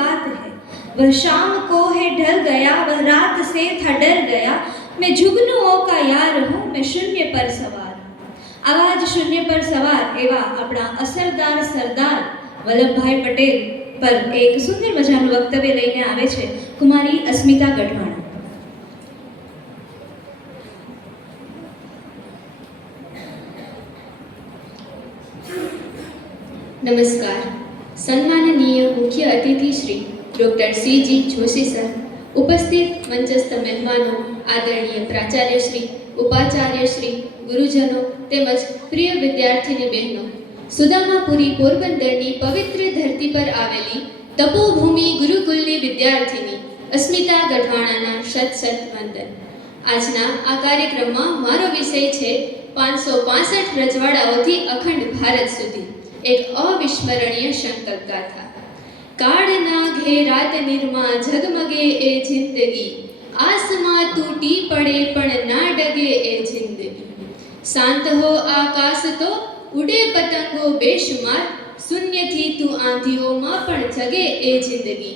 बात है। वह शाम को है ढल गया, वह रात से था डर गया, मैं जुगनुओं का यार हूँ, मैं शून्य पर सवार हूँ। आवाज शून्य पर सवार एवा अपना असरदार सरदार वल्लभभाई पटेल पर एक सुंदर मजाનું વક્તવ્ય લઈને આવે છે કુમારી અસ્મિતા ગઢવાણા. नमस्कार. सन्माननीय मुख्य अतिथि Shri doctor CG. Joshi sir, उपस्थित मंचस्थ मेहमानों, आदरणीय प्राचार्य श्री, उपाचार्य श्री, गुरुजनों તેમજ પ્રિય વિદ્યાર્થીની બહેનો, સુદામાપુરી પોરબંદરની પવિત્ર ધરતી પર આવેલી તપોભૂમિ ગુરુકુલની વિદ્યાર્થીની અસ્મિતા ગઢવાણાના શત શત વંદન. આજના આ કાર્યક્રમમાં મારો વિષય છે 565 રજવાડાઓથી અખંડ ભારત સુધી એક અવિસ્મરણીય સંકલ્પ ગાથા. કાળના ઘેરાત નિર્મા ઝગમગે એ જિંદગી, આસમાં તૂટી પડે પણ ના ડગે એ જિંદગી. શાંત હો આકાશ તો ઉડે પતંગો બેશુમાર, શૂન્યથી તું આંધીઓમાં પણ જગે એ જિંદગી.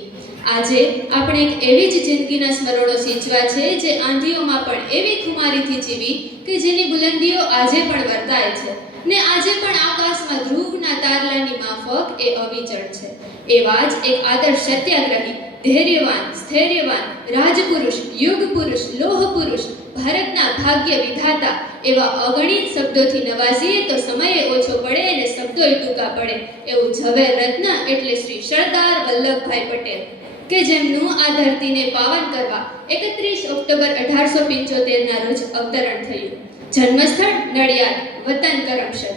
આજે આપણે એક એવી જ જિંદગીના સ્મરણો સિંચવા છે જે આંધીઓમાં પણ એવી ખુમારીથી જીવી કે જેની બુલંદીઓ આજે પણ વર્તાય છે ને આજે પણ આકાશમાં ધ્રુવના તારલાની માફક એ અવિચળ છે. એવા જ એક આદર્શ સત્યાગ્રહી, ધૈર્યવાન, સ્થૈર્યવાન, રાજપુરુષ, યુગ પુરુષ, લોહ પુરુષ, ભારતના ભાગ્ય વિધાતા એવા અગણિત શબ્દોથી નવાજીએ તો સમયે ઓછો પડે અને શબ્દોય ટૂંકા પડે એવું ઝવેર રત્ન એટલે શ્રી સરદાર વલ્લભભાઈ પટેલ કે જેમનું આ ધરતીને પાવન કરવા 31 ઓક્ટોબર 1875ના રોજ અવતરણ થયું. જન્મસ્થળ નડિયાદ, વતન કરમસદ.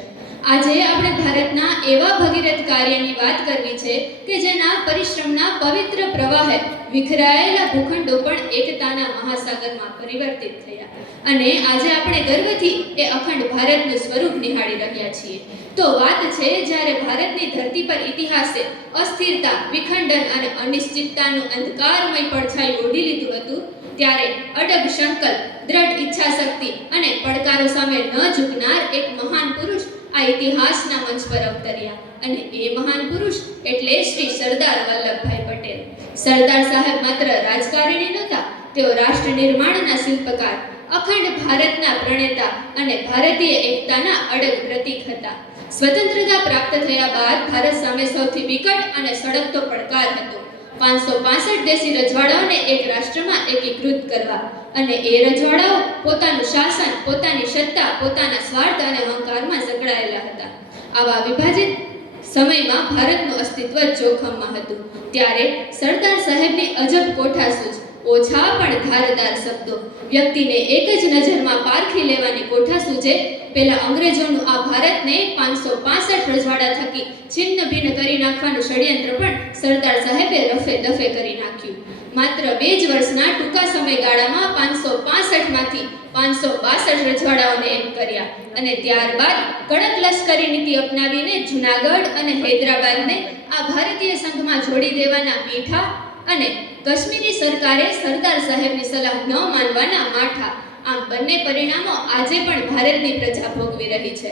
આજે આપણે ભારતના એવા ભગીરથ કાર્યની વાત કરવી છે કે જેના પરિશ્રમના પવિત્ર પ્રવાહે વિખરાયેલા ભૂખંડો પણ એકતાના મહાસાગરમાં પરિવર્તિત થયા અને આજે આપણે ગર્વથી એ અખંડ ભારતનું સ્વરૂપ નિહાળી રહ્યા છીએ. તો વાત છે જ્યારે ભારતની ધરતી પર ઇતિહાસે અસ્થિરતા, વિખંડન અને અનિશ્ચિતતાનું અંધકારમય પડછાયું ઓઢી લીધું હતું, ત્યારે અડગ સંકલ્પ, દ્રઢ ઈચ્છાશક્તિ અને પડકારો સામે ન ઝૂકનાર એક મહાન પુરુષ આ ઇતિહાસના મંચ પર અવતર્યા અને એ મહાન પુરુષ એટલે શ્રી સરદાર વલ્લભભાઈ પટેલ. સરદાર સાહેબ માત્ર રાજકારણી નહોતા, તેઓ રાષ્ટ્ર નિર્માણના શિલ્પકાર, અખંડ ભારતના પ્રણેતા અને ભારતીય એકતાના અડગ પ્રતીક હતા. સ્વતંત્રતા પ્રાપ્ત થયા બાદ ભારત સામે સૌથી વિકટ અને સળગતો પડકાર હતો 565 દેશી રજવાડાઓને એક રાષ્ટ્રમાં એકીકૃત કરવા અને એ રજવાડાઓ પોતાનું શાસન, પોતાની સત્તા, પોતાના સ્વાર્થ અને અહંકારમાં જકડાયેલા હતા. આવા વિભાજિત સમયમાં ભારતનું અસ્તિત્વ જોખમમાં હતું. ત્યારે સરદાર સાહેબની અજબ કોઠાસૂઝ, ઓછા પણ ધારદાર શબ્દો, વ્યક્તિને એક જ નજરમાં પારખી લેવાની કોઠાસૂઝે પેલા અંગ્રેજોનું આ ભારતને 565 રજવાડા થકી છિન્ન ભિન્ન કરી નાખવાનું ષડયંત્ર પણ સરદાર સાહેબે રફે દફે કરી નાખ્યું. માત્ર 2 જ વર્ષના ટૂંકા સમયગાળામાં 565 માંથી 562 રજવાડાઓને એમ કર્યા અને ત્યારબાદ કડક લશ્કરી નીતિ અપનાવીને જૂનાગઢ અને હૈદરાબાદને આ ભારતીય સંઘમાં જોડી દેવાના મીઠા અને કાશ્મીરી સરકારે સરદાર સાહેબની સલાહ ન માનવાના માઠા. આમ બંને પરિણામો આજે પણ ભારતની પ્રજા ભોગવી રહી છે.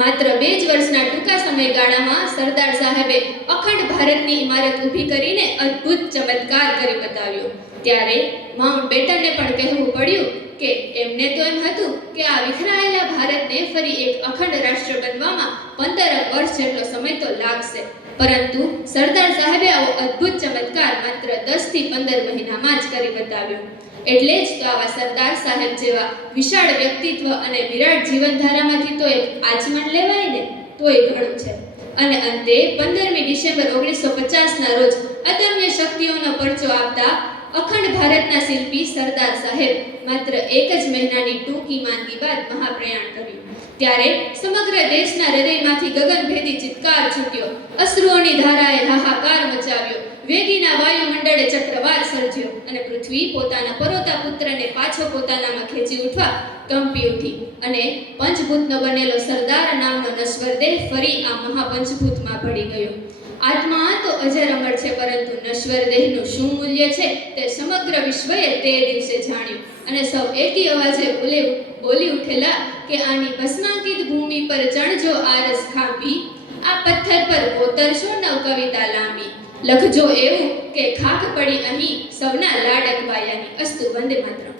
માત્ર 2 જ વર્ષના ટૂંકા સમયગાળામાં સરદાર સાહેબે અખંડ ભારતની ઇમારત ઊભી કરીને અદ્ભુત ચમત્કાર કરી બતાવ્યો. ત્યારે માઉન્ટ બેટનને પણ કહેવું પડ્યું કે એમને તો એમ હતું કે આ વિખરાયેલા ભારતને ફરી એક અખંડ રાષ્ટ્ર બનવામાં 15 વર્ષ જેટલો સમય તો લાગશે, પરંતુ સરદાર સાહેબે આવો અદ્ભુત ચમત્કાર માત્ર 10 થી 15 મહિનામાં જ કરી બતાવ્યો. એટલે જ તો આવા સરદાર સાહેબ જેવા વિશાળ વ્યક્તિત્વ અને વિરાટ જીવનધારામાંથી તો એક આચમન લેવાય ને તોય ઘણું છે. અને અંતે 15મી ડિસેમ્બર 1950ના રોજ અદમ્ય શક્તિઓનો પરચો આપતા અખંડ ભારતના શિલ્પી સરદાર સાહેબ માત્ર 1 જ મહિનાની ટૂંકી માંદગી બાદ મહાપ્રયાણ કર્યું. ત્યારે સમગ્ર દેશના હૃદયમાંથી ગગનભેદી ચિત્કાર છૂટ્યો, અશ્રુઓની ધારાએ હાહાકાર મચાવ્યો, વેગીના વાયુમંડળે ચક્રવાત સર્જ્યો અને પૃથ્વી પોતાના પરોતા પુત્રને પાછો પોતાનામાં ખેંચી ઉઠવા કંપી ઉઠી અને પંચભૂતનો બનેલો સરદાર નામનો નશ્વર દેહ ફરી આ મહાપંચભૂતમાં ભળી ગયો. આત્મા તો અજર અમર છે, પરંતુ નશ્વર દેહનું શું મૂલ્ય છે તે સમગ્ર વિશ્વએ તે દિવસે જાણ્યું અને સૌ એકી અવાજે બોલી ઉઠેલા કે આની ભસ્માંકિત ભૂમિ પર ચણજો આરસ ખાંભી, આ પથ્થર પર કોતરશો નવ કવિતા લાંબી. લખજો એવું કે ખાખ પડી અહીં સૌના લાડ અકવાયાની. અસ્તુ. વંદે માતરમ.